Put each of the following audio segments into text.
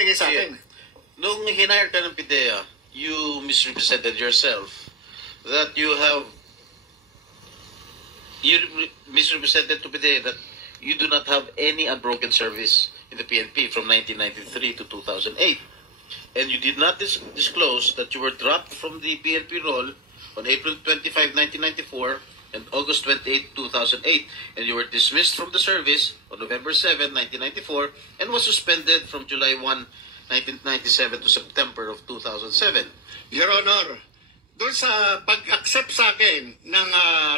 binigay sa akin. Nung hinire ka ng PIDEA, you misrepresented yourself that you misrepresented to PIDEA that you do not have any unbroken service in the PNP from 1993 to 2008. And you did not disclose that you were dropped from the PNP role on April 25, 1994 and August 28, 2008. And you were dismissed from the service on November 7, 1994 and was suspended from July 1, 1997 to September of 2007. Your Honor, doon sa pag-accept sa akin ng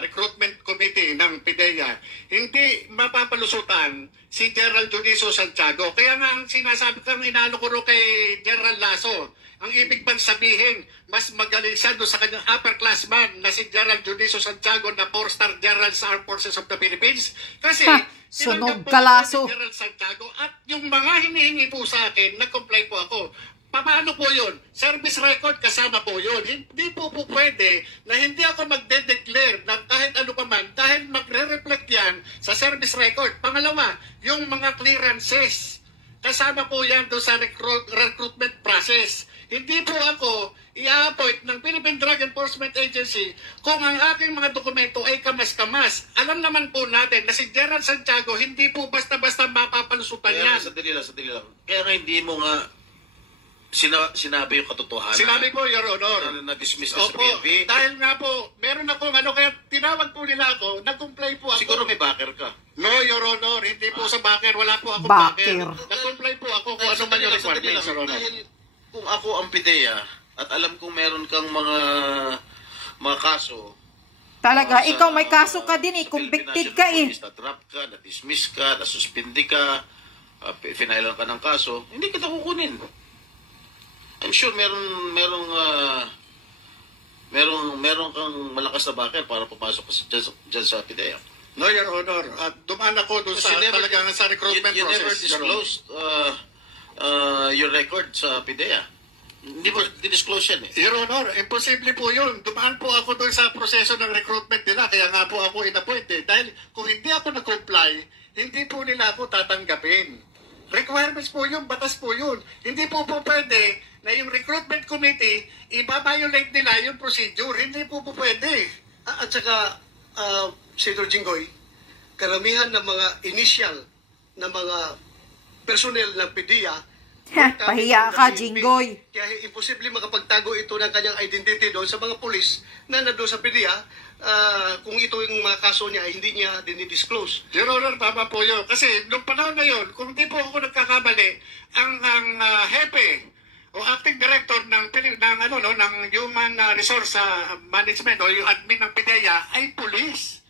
recruitment committee ng PIDEA, hindi mapapalusutan si General Juniso Santiago. Kaya nga ang sinasabi kang inalo ko kay General Lasso, ang ibig bang sabihin, mas magaling siya doon sa kanyang upperclassman na si General Juniso Santiago na 4-star General sa Armed Forces of the Philippines. Kasi sunog ka, Lasso. General Santiago at yung mga hinihingi po sa akin, nag-comply po ako. Paano po yun? Service record kasama po yun. Hindi po pwede na hindi ako magde-declare ng kahit ano pa man dahil magre-reflect yan sa service record. Pangalawa, yung mga clearances. Kasama po yan doon sa recruitment process. Hindi po ako i-appoint ng Philippine Drug Enforcement Agency kung ang aking mga dokumento ay kamas-kamas. Alam naman po natin na si General Santiago hindi po basta-basta mapapalusutan yan. Sandali lang. Kaya nga hindi mo nga sinabi yung katotohanan. Sinabi ko, Your Honor. Na-dismiss na sa PNP. Dahil nga po, meron akong kaya tinawag po nila ako, nag-comply po ako. Siguro may backer ka. No, Your Honor, hindi po sa backer. Wala po akong backer. Nag-comply po ako kung ano man yung requirements, Your Honor. Dahil kung ako ang PIDEA at alam kong meron kang mga kaso. Talaga, ikaw may kaso ka din eh. Convicted ka eh. Na-drop ka, na-dismiss ka, na-suspindi ka, finailan ka ng kaso, hindi kita kukunin. I'm sure meron kang malakas na backer para pumasok ka dyan sa PIDEA. No, Your Honor. At dumaan ako doon sa talagang sa recruitment you process. You never disclosed your record sa PIDEA. Hindi mo di-disclose yan eh. Your Honor, imposible po yun. Dumaan po ako doon sa proseso ng recruitment nila. Kaya nga po ako in-appoint eh. Dahil kung hindi ako nag-comply, hindi po nila ako tatanggapin. Requirements po yun, batas po yun. Hindi po pwede na yung recruitment committee, iba-violate nila yung procedure. Hindi po pwede. At saka, Senator Jinggoy, karamihan ng mga initial na mga personnel ng PIDEA, pahiya ka, Jinggoy. kaya imposible makapagtago ito ng kanyang identity doon sa mga pulis na nandun sa PIDEA kung ito yung mga kaso niya ay hindi niya dinidisclose. Your Honor, tama po yun. Kasi nung panahon na yun, kung di po ako nagkakamali, ang hepe o acting director ng Human Resource Management o yung admin ng PIDEA ay police.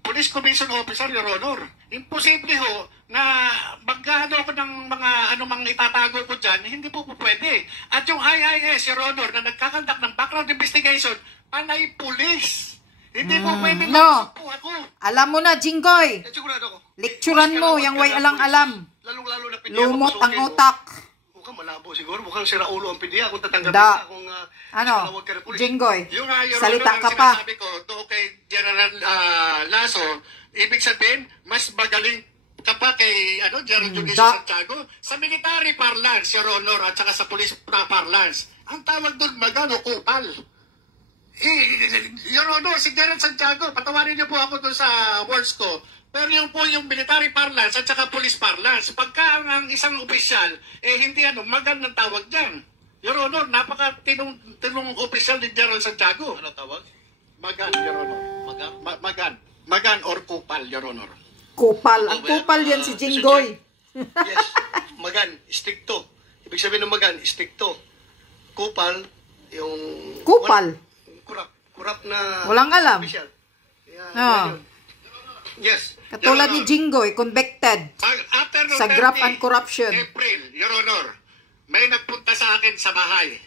Police Commission Officer, Your Honor. Imposible ho na magkano ako ng mga anumang itatago ko dyan, hindi po pwede. At yung IIS, Your Honor, na nagkakandak ng background investigation, panay police. Hindi po pwede po ako. Alam mo na, Jinggoy. Sigurado ko. Lecturan mo, yung way alang-alam. Lalong-lalo na PIDEA. Lumot ang utak. Mukhang malabo siguro. Mukhang siraulo ang PIDEA kung tatanggapin Da. ka kung Ano, ka ng pulis. Jinggoy, Your salita Honor, ka pa. Sinasabi ko, doon kay General Lasso, ibig sabihin, mas magaling ka pa kay General Juniso Santiago. Sa military parlance, Your Honor, at saka sa police parlance, ang tawag doon, kupal. Your Honor, si General Santiago, patawarin niyo po ako doon sa words ko. Pero yung po yung military parlance at saka police parlance, pagka ang isang opisyal, hindi magandang tawag dyan. Your Honor, napaka-tinong opisyal ni General Santiago. Ano tawag? Magan, Your Honor. Magan or kupal, Your Honor. Kupal. Ang kupal yan si Jinggoy. Yes. Magan, stricto. Ibig sabihin ng magan, stricto. Kupal, yung... Kupal. Kurap na... Walang alam. Official. Yeah, yes. Katulad ni Jinggoy, convicted sa graft and corruption. April, Your Honor, may nagpunta sa akin sa bahay.